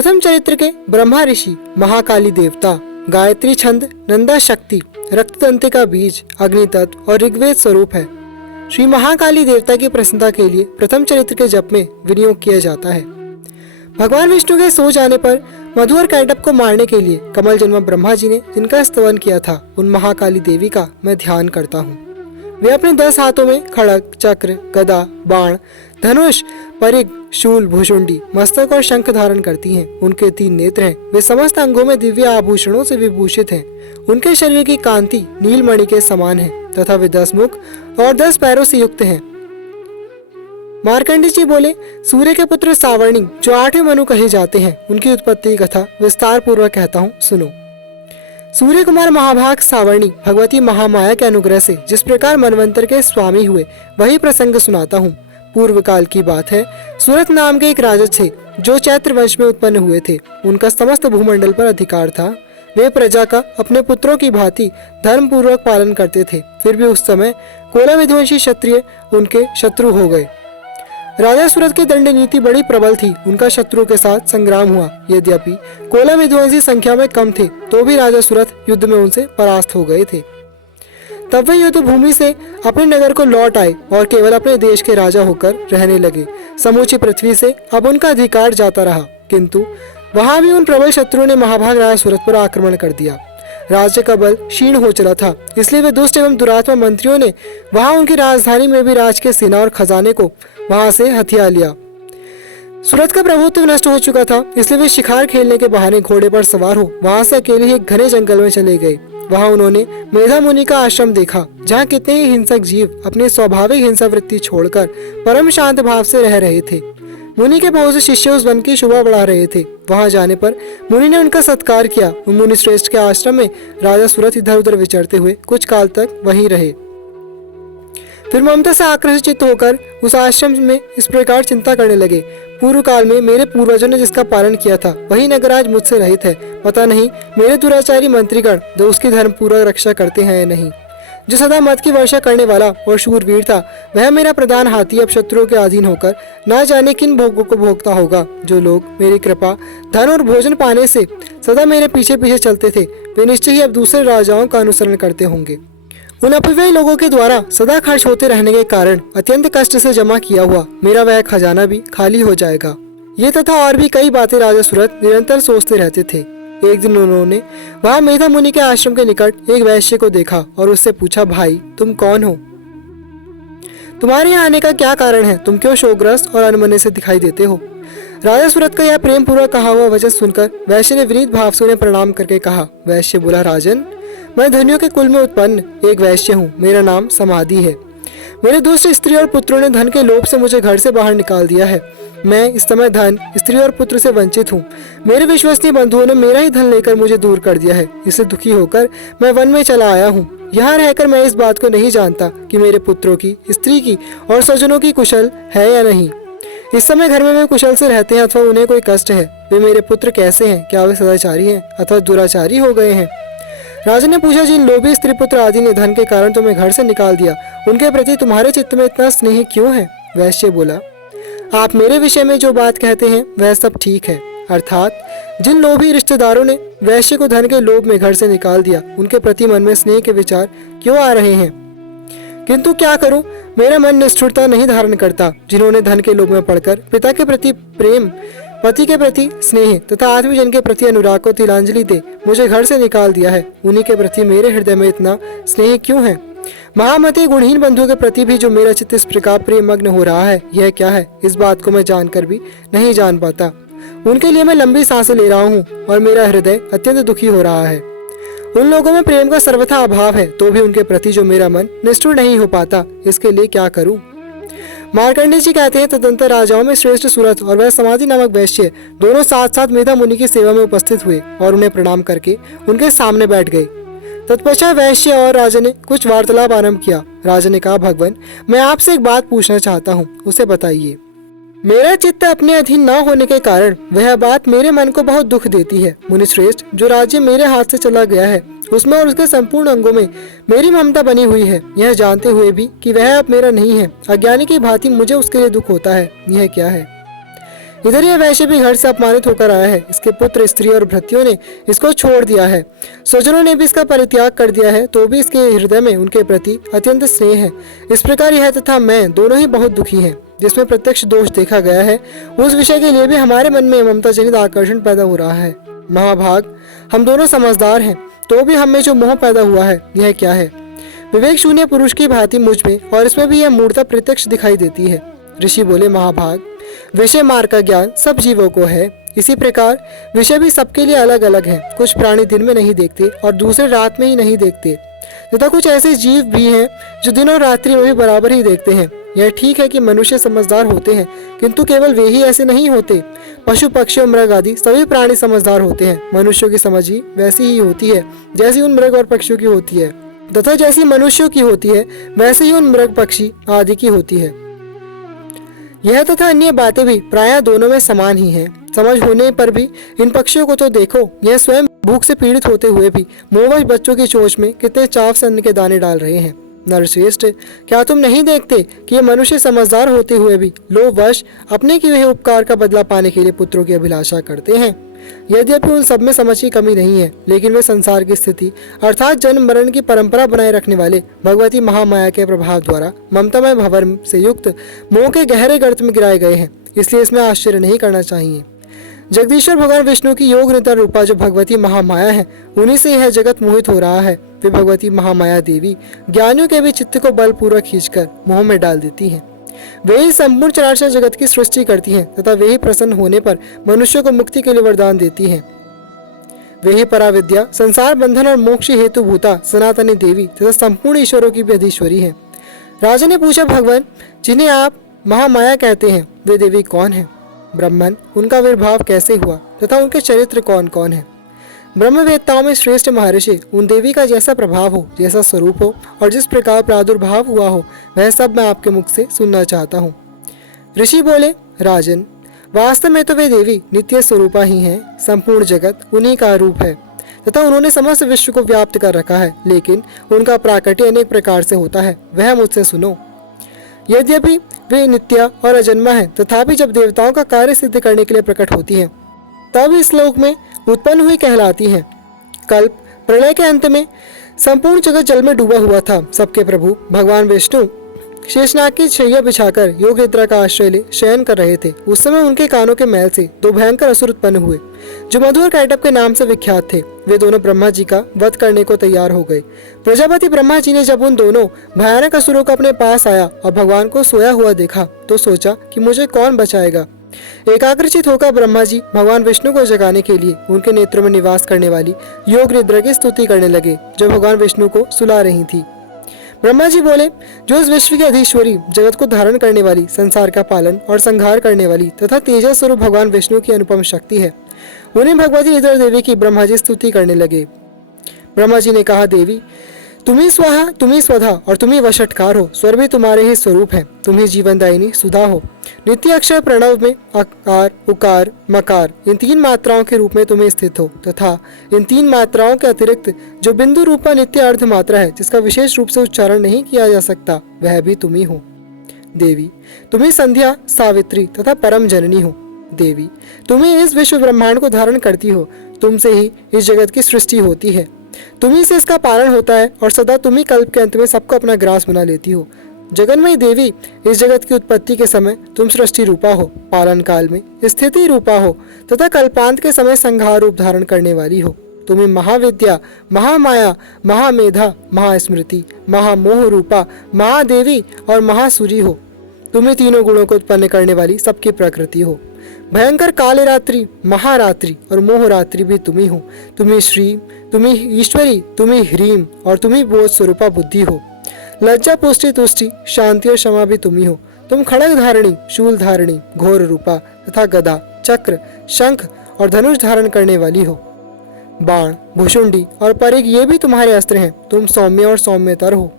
प्रथम चरित्र के ब्रह्मा ऋषि, महाकाली देवता, गायत्री छंद, नंदा शक्ति, रक्ततंत्रिका बीज, अग्नि तत्व और ऋग्वेद स्वरूप है। श्री महाकाली देवता की प्रसन्नता के लिए प्रथम चरित्र के जप में विनियोग किया जाता है। भगवान विष्णु के सो जाने पर मधु और कैटभ को मारने के लिए कमल जन्म ब्रह्मा जी ने जिनका स्तवन किया था, उन महाकाली देवी का मैं ध्यान करता हूँ। वे अपने 10 हाथों में खड़ग, चक्र, गदा, बाण, धनुष, परिघ, शूल, भुजुंडी, मस्तक और शंख धारण करती हैं। उनके 3 नेत्र हैं। वे समस्त अंगों में दिव्य आभूषणों से विभूषित हैं। उनके शरीर की कांति नीलमणि के समान है तथा वे 10 मुख और 10 पैरों से युक्त हैं। मार्कंडेय जी बोले, सूर्य के पुत्र सावर्णी जो 8वें मनु कहे जाते हैं, उनकी उत्पत्ति की कथा विस्तार पूर्वक कहता हूँ, सुनो। सूर्य कुमार महाभाग सावर्णी भगवती महामाया के अनुग्रह से जिस प्रकार मनवंतर के स्वामी हुए, वही प्रसंग सुनाता हूँ। पूर्व काल की बात है। सूरत नाम के एक राजा थे जो चैत्र वंश में उत्पन्न हुए थे। उनका समस्त भूमंडल पर अधिकार था। वे प्रजा का अपने पुत्रों की भांति धर्म पूर्वक पालन करते थे। फिर भी उस समय कोला विध्वंसी क्षत्रिय उनके शत्रु हो गए। राजा सूरत की दंड नीति बड़ी प्रबल थी। उनका शत्रुओं के साथ संग्राम हुआ। यद्यपि कोला विध्वंसी संख्या में कम थे, तो भी राजा सूरत युद्ध में उनसे परास्त हो गए थे। तब वे युद्ध भूमि से अपने नगर को लौट आए और केवल अपने देश के राजा होकर रहने लगे। समूची पृथ्वी से अब उनका अधिकार जाता रहा, किंतु वहां भी उन प्रबल शत्रुओं ने महाभाग राजा सूरत पर आक्रमण कर दिया। राज्य का बल क्षीण हो चला था, इसलिए वे दुष्ट एवं दुरात्मा मंत्रियों ने वहां उनकी राजधानी में भी राज के सेना और खजाने को वहां से हथिया लिया। सूरत का प्रभुत्व नष्ट हो चुका था, इसलिए वे शिकार खेलने के बहाने घोड़े पर सवार हो वहां से अकेले ही एक घने जंगल में चले गए। वहां उन्होंने मेधा मुनि का आश्रम देखा, जहां कितने ही हिंसक जीव अपनी स्वाभाविक हिंसा वृत्ति छोड़कर परम शांत भाव से रह रहे थे। मुनि के बहुत से शिष्य उस वन की शोभा बढ़ा रहे थे। वहां जाने पर मुनि ने उनका सत्कार किया। मुनि श्रेष्ठ के आश्रम में राजा सूरत इधर उधर विचरते हुए कुछ काल तक वहीं रहे। फिर ममता से आकर्षित होकर उस आश्रम में इस प्रकार चिंता करने लगे, पूर्व काल में मेरे पूर्वजों ने जिसका पालन किया था, वही नगर आज मुझसे रहित है। पता नहीं मेरे दुराचारी मंत्रीगण जो उसकी धर्म पूर्वक रक्षा करते हैं या नहीं। जो सदा मत की वर्षा करने वाला और शूरवीर था, वह मेरा प्रधान हाथी अब शत्रुओं के अधीन होकर न जाने किन भोगों को भोगता होगा। जो लोग मेरी कृपा, धन और भोजन पाने से सदा मेरे पीछे पीछे चलते थे, वे निश्चय ही अब दूसरे राजाओं का अनुसरण करते होंगे। उन अपव्ययी लोगों के द्वारा सदा खर्च होते रहने के कारण अत्यंत कष्ट से जमा किया हुआ मेरा वह खजाना भी खाली हो जाएगा। ये तथा और भी कई बातें राजा सूरत निरंतर सोचते रहते थे। एक दिन उन्होंने वहां मेधा मुनि के आश्रम के निकट एक वैश्य को देखा और उससे पूछा, भाई तुम कौन हो? तुम्हारे यहाँ आने का क्या कारण है? तुम क्यों शोकग्रस्त और अनमने से दिखाई देते हो? राजा सूरत का यह प्रेम पूर्वक कहा हुआ वचन सुनकर वैश्य ने विनीत भाव से उन्हें प्रणाम करके कहा। वैश्य बोला, राजन, मैं धनियों के कुल में उत्पन्न एक वैश्य हूँ। मेरा नाम समाधि है। मेरे दुष्ट स्त्री और पुत्रों ने धन के लोभ से मुझे घर से बाहर निकाल दिया है। मैं इस समय धन, स्त्री और पुत्र से वंचित हूँ। मेरे विश्वसनीय बंधुओं ने मेरा ही धन लेकर मुझे दूर कर दिया है। इससे दुखी होकर मैं वन में चला आया हूँ। यहाँ रहकर मैं इस बात को नहीं जानता कि मेरे पुत्रों की, स्त्री की और स्वजनों की कुशल है या नहीं। इस समय घर में वे कुशल से रहते हैं अथवा उन्हें कोई कष्ट है। वे मेरे पुत्र कैसे हैं? क्या वे सदाचारी हैं अथवा दुराचारी हो गए हैं? राजा ने पूछा, जिन लोभी स्त्री पुत्र आदि ने धन के कारण तुम्हें घर से निकाल दिया, उनके प्रति तुम्हारे चित्त में इतना स्नेह क्यों है? वैश्य बोला, आप मेरे विषय में जो बात कहते हैं वह सब ठीक है। अर्थात जिन लोभी रिश्तेदारों ने वैश्य को धन के लोभ में घर से निकाल दिया, उनके प्रति मन में स्नेह के विचार क्यों आ रहे हैं? किंतु क्या करूं, मेरा मन निष्ठुरता नहीं धारण करता। जिन्होंने धन के लोभ में पड़कर पिता के प्रति प्रेम, पति के प्रति स्नेह तथा आत्मीजन के प्रति अनुराग को तिलांजलि दे मुझे घर से निकाल दिया है, उन्हीं के प्रति मेरे हृदय में इतना स्नेह क्यों है? महामती गुणहीन बंधुओं के प्रति भी जो मेरा चित्त इस प्रकार प्रेम मग्न हो रहा है, यह क्या है? इस बात को मैं जानकर भी नहीं जान पाता। उनके लिए मैं लंबी सांसें ले रहा हूँ और मेरा हृदय अत्यंत दुखी हो रहा है। उन लोगों में प्रेम का सर्वथा अभाव है, तो भी उनके प्रति जो मेरा मन निष्ठुर नहीं हो पाता, इसके लिए क्या करूं? मार्कंडेय जी कहते हैं, तदंतर राजाओं में श्रेष्ठ सूरत और वह समाधि नामक वैश्य दोनों साथ साथ मेधा मुनि की सेवा में उपस्थित हुए और उन्हें प्रणाम करके उनके सामने बैठ गए। तत्पश्चात वैश्य और राजा ने कुछ वार्तालाप आरंभ किया। राजा ने कहा, भगवान, मैं आपसे एक बात पूछना चाहता हूँ, उसे बताइए। मेरा चित्त अपने अधीन न होने के कारण वह बात मेरे मन को बहुत दुख देती है। मुनिश्रेष्ठ, जो राज्य मेरे हाथ से चला गया है, उसमें और उसके संपूर्ण अंगों में मेरी ममता बनी हुई है। यह जानते हुए भी कि वह अब मेरा नहीं है, अज्ञानी की भांति मुझे उसके लिए दुख होता है। यह क्या है? इधर यह वैश्य भी घर से अपमानित होकर आया है। इसके पुत्र, स्त्री और भृत्यों ने इसको छोड़ दिया है। स्वजनों ने भी इसका परित्याग कर दिया है, तो भी इसके हृदय में उनके प्रति अत्यंत स्नेह है। इस प्रकार यह तथा मैं दोनों ही बहुत दुखी हैं। जिसमें प्रत्यक्ष दोष देखा गया है, उस विषय के लिए भी हमारे मन में ममता जनित आकर्षण पैदा हो रहा है। महाभाग, हम दोनों समझदार हैं, तो भी हमें जो मोह पैदा हुआ है, यह क्या है? विवेक शून्य पुरुष की भांति मुझ में और इसमें भी यह मूर्ता प्रत्यक्ष दिखाई देती है। ऋषि बोले, महाभाग, विषय मार्ग का ज्ञान सब जीवों को है। इसी प्रकार विषय भी सबके लिए अलग अलग है। कुछ प्राणी दिन में नहीं देखते और दूसरे रात में ही नहीं देखते, तथा कुछ ऐसे जीव भी हैं जो दिन और रात्रि में भी बराबर ही देखते हैं। यह ठीक है कि मनुष्य समझदार होते हैं, किंतु केवल वे ही ऐसे नहीं होते। पशु, पक्षी और मृग आदि सभी प्राणी समझदार होते हैं। मनुष्यों की समझ ही वैसी ही होती है जैसी उन मृग और पक्षियों की होती है, तथा जैसी मनुष्यों की होती है वैसे ही उन मृग, पक्षी आदि की होती है। यह तथा अन्य बातें भी प्रायः दोनों में समान ही हैं। समझ होने पर भी इन पक्षियों को तो देखो, यह स्वयं भूख से पीड़ित होते हुए भी मोहवश बच्चों की चोंच में कितने चाव से अन्न के दाने डाल रहे हैं। नरश्रेष्ठ, क्या तुम नहीं देखते कि ये मनुष्य समझदार होते हुए भी लोभवश अपने किए हुए उपकार का बदला पाने के लिए पुत्रों की अभिलाषा करते हैं? यद्यपि उन सब में समझ की कमी नहीं है, लेकिन वे संसार की स्थिति अर्थात जन्म मरण की परंपरा बनाए रखने वाले भगवती महामाया के प्रभाव द्वारा ममतामय भंवर से युक्त मोह के गहरे गर्त में गिराए गए हैं। इसलिए इसमें आश्चर्य नहीं करना चाहिए। जगदीश्वर भगवान विष्णु की योग नितर रूपा जो भगवती महामाया है, उन्हीं से यह जगत मोहित हो रहा है। वे भगवती महामाया देवी ज्ञानियों के भी चित्त को बलपूर्वक खींचकर मोह में डाल देती हैं। वे ही संपूर्ण चराचर जगत की सृष्टि करती हैं तथा वे ही प्रसन्न होने पर मनुष्य को मुक्ति के लिए वरदान देती हैं। वे ही पराविद्या, संसार बंधन और मोक्ष हेतु भूता सनातनी देवी तथा संपूर्ण ईश्वरों की भी अधीश्वरी है। राजा ने पूछा, भगवान, जिन्हें आप महामाया कहते हैं, वे देवी कौन है? ब्रह्मन, उनका आविर्भाव कैसे हुआ तथा उनके चरित्र कौन कौन है? ब्रह्मवेत्ताओं में श्रेष्ठ महर्षि उन देवी का जैसा प्रभाव हो, जैसा स्वरूप हो और जिस प्रकार प्रादुर्भाव हुआ हो, वह सब मैं आपके मुख से सुनना चाहता हूँ। ऋषि बोले, राजन, वास्तव में तो वे देवी नित्य स्वरूपा ही हैं। संपूर्ण जगत उन्हीं का रूप है तथा उन्होंने समस्त विश्व को व्याप्त कर रखा है, लेकिन उनका प्राकट्य अनेक प्रकार से होता है, वह मुझसे सुनो। यद्यपि वे नित्य और अजन्मा है, तथापि जब देवताओं का कार्य सिद्ध करने के लिए प्रकट होती हैं, तब इस लोक में उत्पन्न हुई कहलाती हैं। कल्प प्रलय के अंत में संपूर्ण जगत जल में डूबा हुआ था। सबके प्रभु भगवान विष्णु शेषनाग की शैया बिछाकर योग निद्रा का आश्रय ले शयन कर रहे थे। उस समय उनके कानों के मैल से दो भयंकर असुर उत्पन्न हुए, जो मधु और कैटभ के नाम से विख्यात थे। वे दोनों ब्रह्मा जी का वध करने को तैयार हो गए। प्रजापति ब्रह्मा जी ने जब उन दोनों भयानक असुरों को अपने पास आया और भगवान को सोया हुआ देखा, तो सोचा कि मुझे कौन बचाएगा। एकाग्रचित होकर ब्रह्मा जी भगवान विष्णु को जगाने के लिए उनके नेत्रों में निवास करने वाली योग निद्रा की स्तुति करने लगे, जो भगवान विष्णु को सुला रही थी। ब्रह्मा जी बोले, जो इस विश्व की अधीश्वरी, जगत को धारण करने वाली, संसार का पालन और संहार करने वाली तथा तेजस स्वरूप भगवान विष्णु की अनुपम शक्ति है, उन्हें भगवती निद्रा देवी की ब्रह्मा जी स्तुति करने लगे। ब्रह्मा जी ने कहा, देवी, तुम ही स्वाहा, तुम ही स्वधा और तुम ही वशटकार हो। स्वर भी तुम्हारे ही स्वरूप है। तुम ही जीवनदायिनी सुधा हो। नित्य अक्षर प्रणव में अकार, उकार, मकार इन तीन मात्राओं के रूप में तुम्हें स्थित हो, तथा इन तीन मात्राओं के अतिरिक्त जो बिंदु रूपा नित्य अर्ध मात्रा है, जिसका विशेष रूप से उच्चारण नहीं किया जा सकता, वह भी तुम ही हो। देवी, तुम ही संध्या, सावित्री तथा परम जननी हो। देवी, तुम ही इस विश्व ब्रह्मांड को धारण करती हो। तुमसे ही इस जगत की सृष्टि होती है, तुम्ही से इसका पालन होता है और सदा तुम्ही कल्प के अंत में सबको अपना ग्रास बना लेती हो। जगन्मयी देवी, इस जगत की उत्पत्ति के समय तुम सृष्टि रूपा हो, पालन काल में स्थिति रूपा हो तथा कल्पांत के समय संहार रूप धारण करने वाली हो। तुम्हें महाविद्या, महामाया, महामेधा, महास्मृति, महामोह रूपा, महादेवी और महासूरी हो। तुम्हें तीनों गुणों को उत्पन्न करने वाली सबकी प्रकृति हो। भयंकर काले रात्रि, महारात्रि और मोहरात्रि भी तुम्ही हो। तुम्ही श्री, तुम्ही ईश्वरी, तुम्ही ह्रीम और तुम्ही बोध स्वरूपा बुद्धि हो। लज्जा, पुष्टि, तुष्टि, शांति और क्षमा भी तुम्ही हो। तुम खड़ग धारणी, शूल धारणी, घोर रूपा तथा गदा, चक्र, शंख और धनुष धारण करने वाली हो। बाण, भुषुंडी और परिग ये भी तुम्हारे अस्त्र हैं। तुम सौम्य और सौम्यतर हो।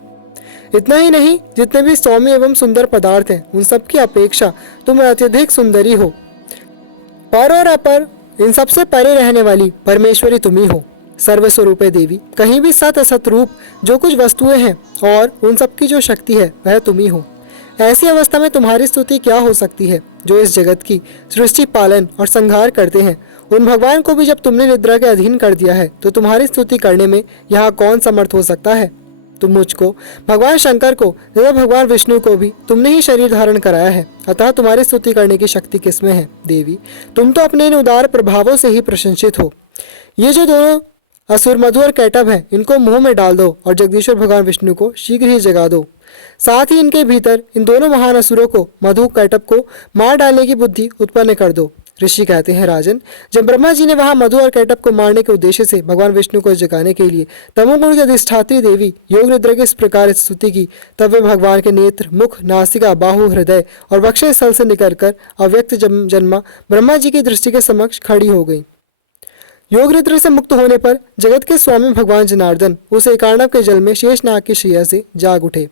इतना ही नहीं, जितने भी सौम्य एवं सुंदर पदार्थ हैं, उन सब की अपेक्षा तुम अत्यधिक सुंदरी हो। पर और अपर इन सबसे परे रहने वाली परमेश्वरी तुम्ही हो। सर्वस्वरूपे देवी, कहीं भी सत असत रूप जो कुछ वस्तुएं हैं और उन सब की जो शक्ति है, वह तुम्ही हो। ऐसी अवस्था में तुम्हारी स्तुति क्या हो सकती है जो इस जगत की सृष्टि, पालन और संहार करते हैं। उन भगवान को भी जब तुमने निद्रा के अधीन कर दिया है तो तुम्हारी स्तुति करने में यहाँ कौन समर्थ हो सकता है। तुम मुझको, भगवान शंकर को तथा भगवान विष्णु को भी तुमने ही शरीर धारण कराया है, अतः तुम्हारी स्तुति करने की शक्ति किसमें है। देवी, तुम तो अपने इन उदार प्रभावों से ही प्रशंसित हो। ये जो दोनों असुर मधु और कैटभ हैं, इनको मुंह में डाल दो और जगदीश्वर भगवान विष्णु को शीघ्र ही जगा दो। साथ ही इनके भीतर इन दोनों महान असुरों को, मधु कैटभ को मार डालने की बुद्धि उत्पन्न कर दो। ऋषि कहते हैं, राजन, जब ब्रह्मा जी ने वहां मधु और कैटभ को मारने के उद्देश्य से भगवान विष्णु को जगाने के लिए तमोगुण की अधिष्ठात्री देवी योग निद्रा की इस प्रकार स्तुति की, तब वे भगवान के नेत्र, मुख, नासिका, बाहु, हृदय और वक्ष स्थल से निकलकर अव्यक्त जन्मा ब्रह्मा जी की दृष्टि के समक्ष खड़ी हो गई। योग निद्रा से मुक्त होने पर जगत के स्वामी भगवान जनार्दन उस एकार्णव के जल में शेषनाग की शैया से जाग उठे।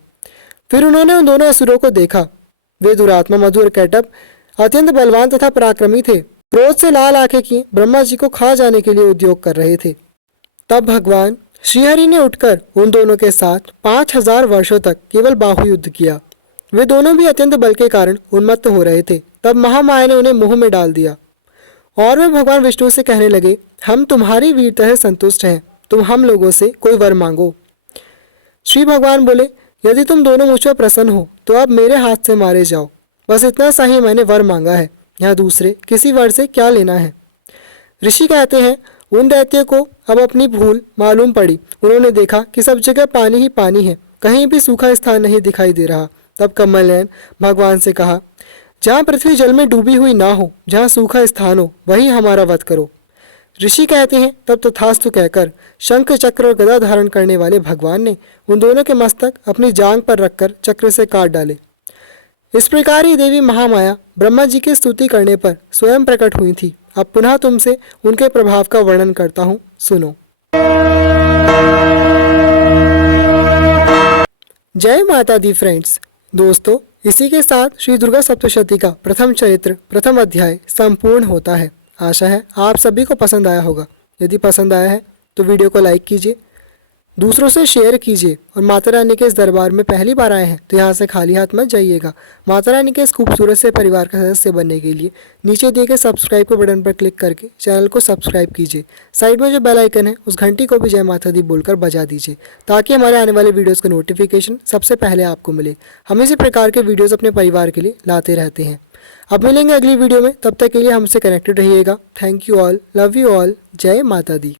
फिर उन्होंने उन दोनों असुरों को देखा। वे दुरात्मा मधु और कैटभ अत्यंत बलवान तथा पराक्रमी थे। क्रोध से लाल आंखें किए ब्रह्मा जी को खा जाने के लिए उद्योग कर रहे थे। तब भगवान श्रीहरि ने उठकर उन दोनों के साथ 5000 वर्षों तक केवल बाहु युद्ध किया। वे दोनों भी अत्यंत बल के कारण उन्मत्त हो रहे थे। तब महामाया ने उन्हें मुंह में डाल दिया और वे भगवान विष्णु से कहने लगे, हम तुम्हारी वीरता से संतुष्ट हैं, तुम हम लोगों से कोई वर मांगो। श्री भगवान बोले, यदि तुम दोनों मुझ पर प्रसन्न हो तो अब मेरे हाथ से मारे जाओ। बस इतना सा ही मैंने वर मांगा है, यहाँ दूसरे किसी वर से क्या लेना है। ऋषि कहते हैं, उन दैत्य को अब अपनी भूल मालूम पड़ी। उन्होंने देखा कि सब जगह पानी ही पानी है, कहीं भी सूखा स्थान नहीं दिखाई दे रहा। तब कमल नयन भगवान से कहा, जहाँ पृथ्वी जल में डूबी हुई ना हो, जहाँ सूखा स्थान हो, वही हमारा वध करो। ऋषि कहते हैं, तब तथास्तु कहकर शंख, चक्र और गदा धारण करने वाले भगवान ने उन दोनों के मस्तक अपनी जांग पर रखकर चक्र से काट डाले। इस प्रकार ही देवी महामाया ब्रह्मा जी की स्तुति करने पर स्वयं प्रकट हुई थी। अब पुनः तुमसे उनके प्रभाव का वर्णन करता हूँ, सुनो। जय माता दी फ्रेंड्स। दोस्तों, इसी के साथ श्री दुर्गा सप्तशती का प्रथम चरित्र, प्रथम अध्याय संपूर्ण होता है। आशा है आप सभी को पसंद आया होगा। यदि पसंद आया है तो वीडियो को लाइक कीजिए, दूसरों से शेयर कीजिए और माता रानी के इस दरबार में पहली बार आए हैं तो यहाँ से खाली हाथ मत जाइएगा। माता रानी के इस खूबसूरत से परिवार का सदस्य बनने के लिए नीचे दिए गए सब्सक्राइब के बटन पर क्लिक करके चैनल को सब्सक्राइब कीजिए। साइड में जो बेल आइकन है उस घंटी को भी जय माता दी बोलकर बजा दीजिए, ताकि हमारे आने वाले वीडियोज़ का नोटिफिकेशन सबसे पहले आपको मिले। हम इसी प्रकार के वीडियोज़ अपने परिवार के लिए लाते रहते हैं। अब मिलेंगे अगली वीडियो में, तब तक के लिए हमसे कनेक्टेड रहिएगा। Thank you all, love you all, जय माता दी।